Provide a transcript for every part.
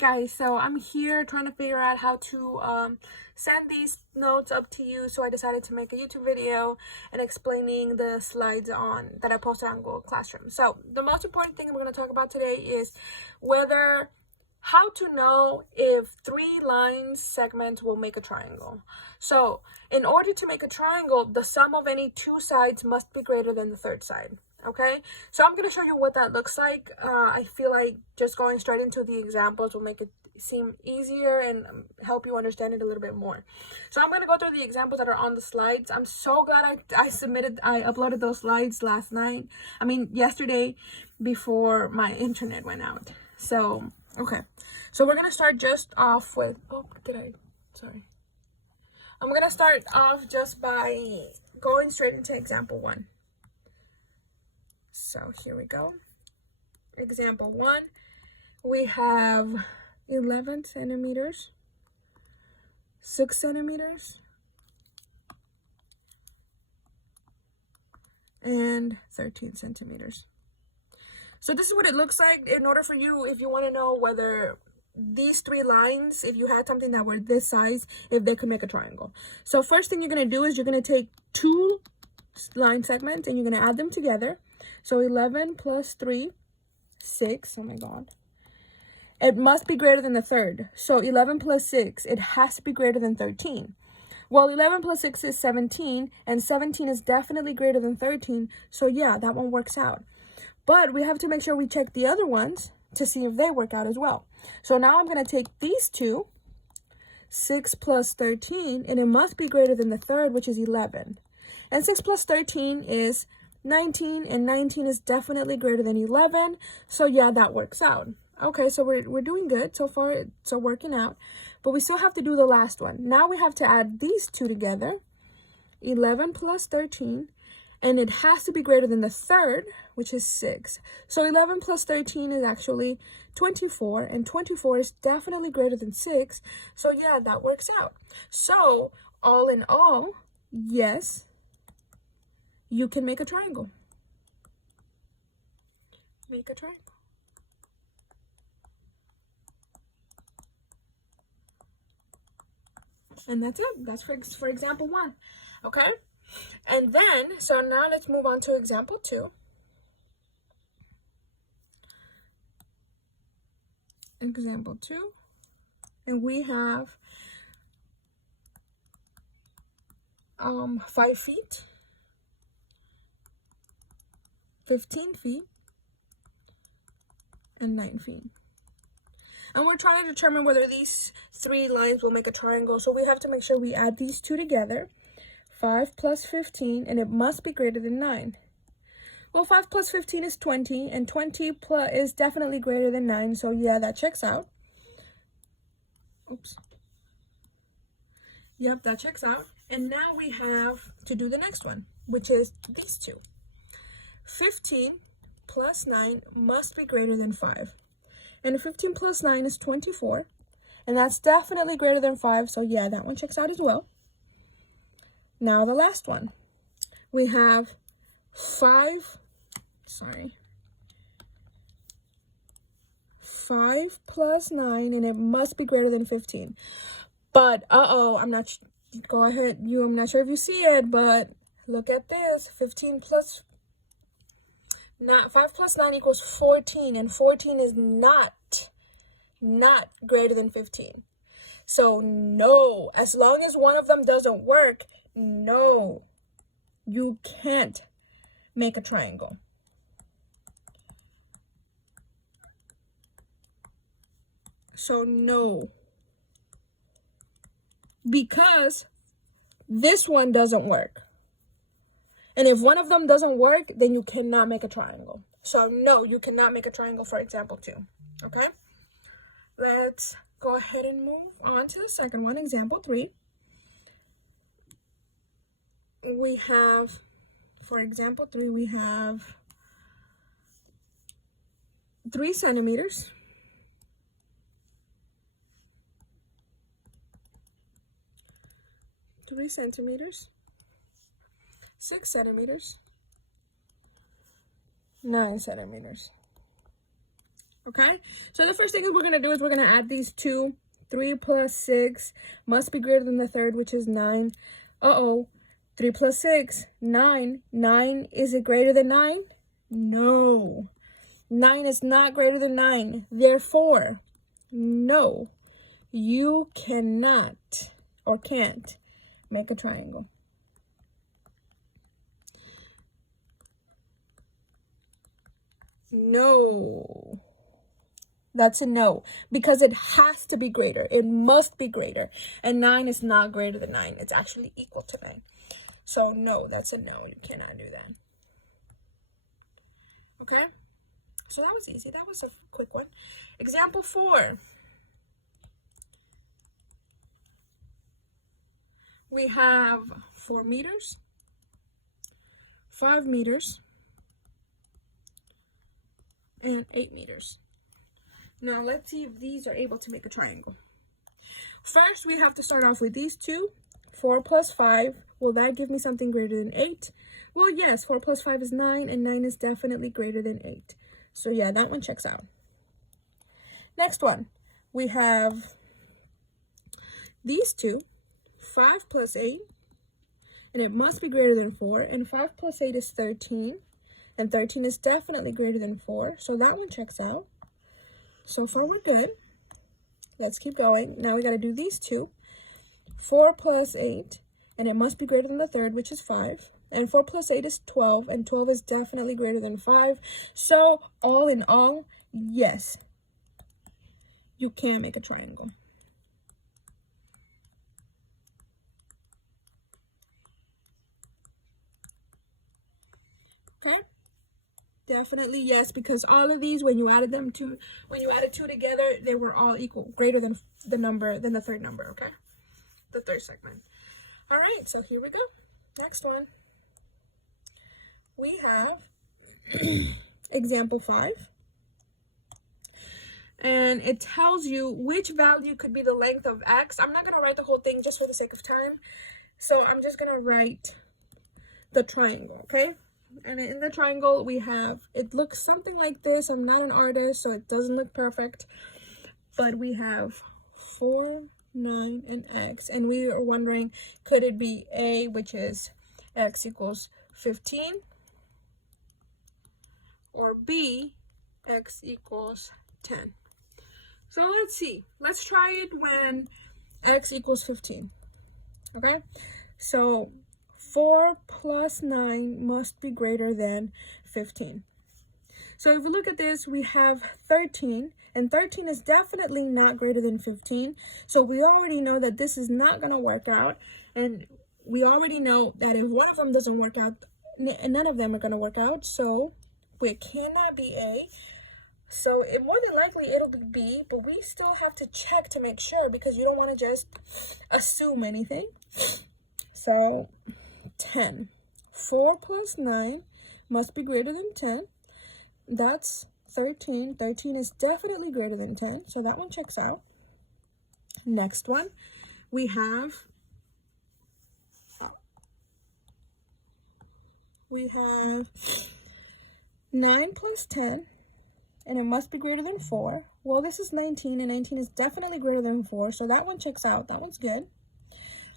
guys, so I'm here trying to figure out how to send these notes up to you, so I decided to make a YouTube video and explaining the slides on that I posted on Google Classroom. So the most important thing we're going to talk about today is how to know if 3 line segments will make a triangle. So in order to make a triangle, the sum of any 2 sides must be greater than the third side. Okay, so I'm going to show you what that looks like. I feel like just going straight into the examples will make it seem easier and help you understand it a little bit more. So I'm going to go through the examples that are on the slides. I'm so glad I uploaded those slides yesterday before my internet went out. So, okay. So we're going to start just off with, I'm going to start off just by going straight into example 1. So here we go. Example 1, we have 11 centimeters, 6 centimeters, and 13 centimeters. So this is what it looks like. In order for you, if you want to know whether these 3 lines, if you had something that were this size, if they could make a triangle. So first thing you're going to do is you're going to take 2 line segments and you're going to add them together. So 11 plus 3, 6, oh my god. It must be greater than the third. So 11 plus 6, it has to be greater than 13. Well, 11 plus 6 is 17, and 17 is definitely greater than 13. So yeah, that one works out. But we have to make sure we check the other ones to see if they work out as well. So now I'm going to take these 2, 6 plus 13, and it must be greater than the third, which is 11. And 6 plus 13 is 19, and 19 is definitely greater than 11. So yeah, that works out. Okay, so we're doing good so far. It's working out, but we still have to do the last one. Now we have to add these 2 together, 11 plus 13, and it has to be greater than the third, which is 6. So 11 plus 13 is actually 24, and 24 is definitely greater than 6. So yeah, that works out. So all in all, yes, you can make a triangle. Make a triangle. And that's it. That's for example 1. Okay? And then, so now let's move on to example 2. Example 2. And we have 5 feet, 15 feet, and 9 feet. And we're trying to determine whether these 3 lines will make a triangle. So we have to make sure we add these 2 together. 5 plus 15, and it must be greater than 9. Well, 5 plus 15 is 20, and 20 plus is definitely greater than 9. So yeah, that checks out. Oops. Yep, that checks out. And now we have to do the next one, which is these 2. 15 plus 9 must be greater than 5. And 15 plus 9 is 24. And that's definitely greater than 5. So yeah, that one checks out as well. Now the last one. We have 5 plus 9, and it must be greater than 15. But, I'm not sure if you see it, but look at this. 5 plus 9 equals 14, and 14 is not greater than 15. So no, as long as one of them doesn't work, no, you can't make a triangle. So no, because this one doesn't work. And if one of them doesn't work, then you cannot make a triangle. So no, you cannot make a triangle for example 2. Okay? Let's go ahead and move on to the second one, example 3. We have, for example 3, we have 3 centimeters, 3 centimeters, 6 centimeters, 9 centimeters. Okay, so the first thing we're going to do is we're going to add these two. 3 plus 6 must be greater than the third, which is 9. 3 plus 6, 9. 9, is it greater than 9? No. 9 is not greater than 9. Therefore, no, you cannot or can't make a triangle. No. That's a no, because it has to be greater. It must be greater. And 9 is not greater than 9. It's actually equal to 9. So no, that's a no. You cannot do that. Okay? So that was easy. That was a quick one. Example 4. We have 4 meters, 5 meters, and 8 meters. Now, let's see if these are able to make a triangle. First, we have to start off with these two. 4 plus 5. Will that give me something greater than 8? Well, yes. 4 plus 5 is 9, and 9 is definitely greater than 8. So, yeah, that one checks out. Next one. We have these two. 5 plus 8. And it must be greater than 4. And 5 plus 8 is 13. And 13 is definitely greater than 4. So, that one checks out. So far, we're good. Let's keep going. Now we got to do these two. 4 plus 8, and it must be greater than the third, which is 5. And 4 plus 8 is 12, and 12 is definitely greater than 5. So, all in all, yes, you can make a triangle. Okay? Definitely yes, because all of these, when you added two together, they were all equal, greater than the third number, okay? The third segment. All right, so here we go. Next one. We have example 5. And it tells you which value could be the length of x. I'm not going to write the whole thing just for the sake of time. So I'm just going to write the triangle, okay? And in the triangle, we have, it looks something like this. I'm not an artist, so it doesn't look perfect. But we have 4, 9, and x. And we are wondering, could it be A, which is x equals 15? Or B, x equals 10? So let's see. Let's try it when x equals 15. Okay? So 4 plus 9 must be greater than 15. So if we look at this, we have 13, and 13 is definitely not greater than 15. So we already know that this is not going to work out, and we already know that if one of them doesn't work out, none of them are going to work out. So it cannot be A. So more than likely it'll be B, but we still have to check to make sure, because you don't want to just assume anything. So 10. 4 plus 9 must be greater than 10. That's 13. 13 is definitely greater than 10, so that one checks out. Next one, we have 9 plus 10, and it must be greater than 4. Well, this is 19, and 19 is definitely greater than 4, so that one checks out. That one's good.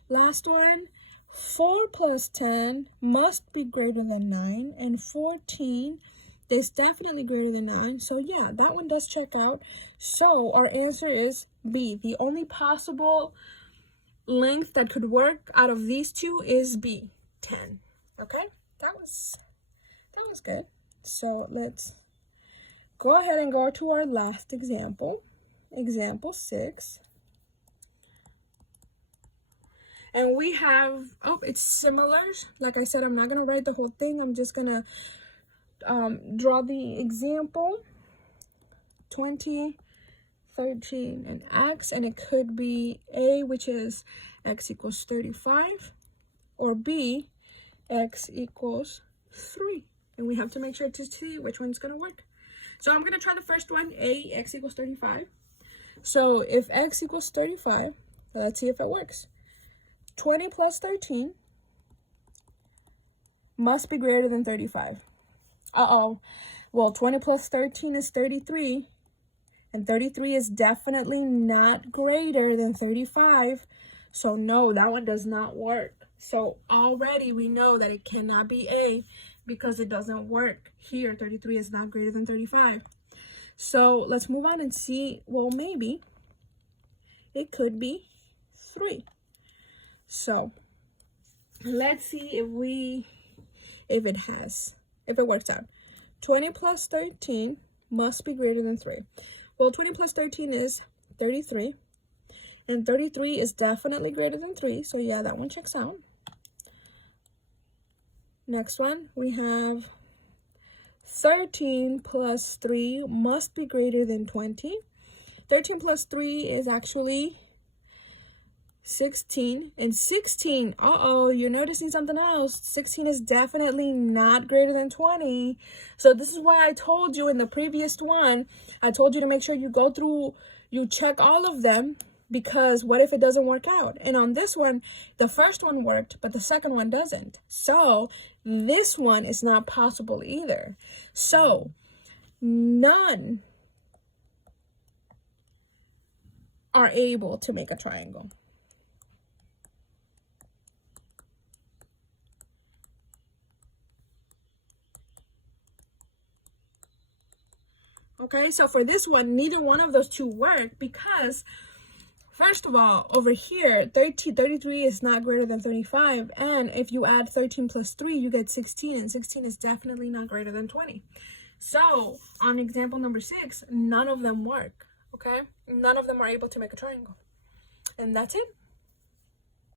Last one, 4 plus 10 must be greater than 9, and 14 is definitely greater than 9. So yeah, that one does check out. So our answer is B. The only possible length that could work out of these two is B, 10. Okay, that was good. So let's go ahead and go to our last example, example 6. And we have, it's similar. Like I said, I'm not going to write the whole thing. I'm just going to draw the example. 20, 13, and x. And it could be A, which is x equals 35. Or B, x equals 3. And we have to make sure to see which one's going to work. So I'm going to try the first one, A, x equals 35. So if x equals 35, let's see if it works. 20 plus 13 must be greater than 35. Well, 20 plus 13 is 33. And 33 is definitely not greater than 35. So no, that one does not work. So already we know that it cannot be A because it doesn't work. Here, 33 is not greater than 35. So let's move on and see, well, maybe it could be 3. So let's see if it works out. 20 plus 13 must be greater than 3. Well, 20 plus 13 is 33. And 33 is definitely greater than 3. So yeah, that one checks out. Next one, we have 13 plus 3 must be greater than 20. 13 plus 3 is actually 16. And 16, you're noticing something else. 16 is definitely not greater than 20. So this is why I told you in the previous one, I told you to make sure you go through, you check all of them, because what if it doesn't work out? And on this one, the first one worked, but the second one doesn't. So this one is not possible either. So none are able to make a triangle. Okay, so for this one, neither one of those two work because, first of all, over here, 33 is not greater than 35. And if you add 13 plus 3, you get 16. And 16 is definitely not greater than 20. So on example number 6, none of them work. Okay? None of them are able to make a triangle. And that's it.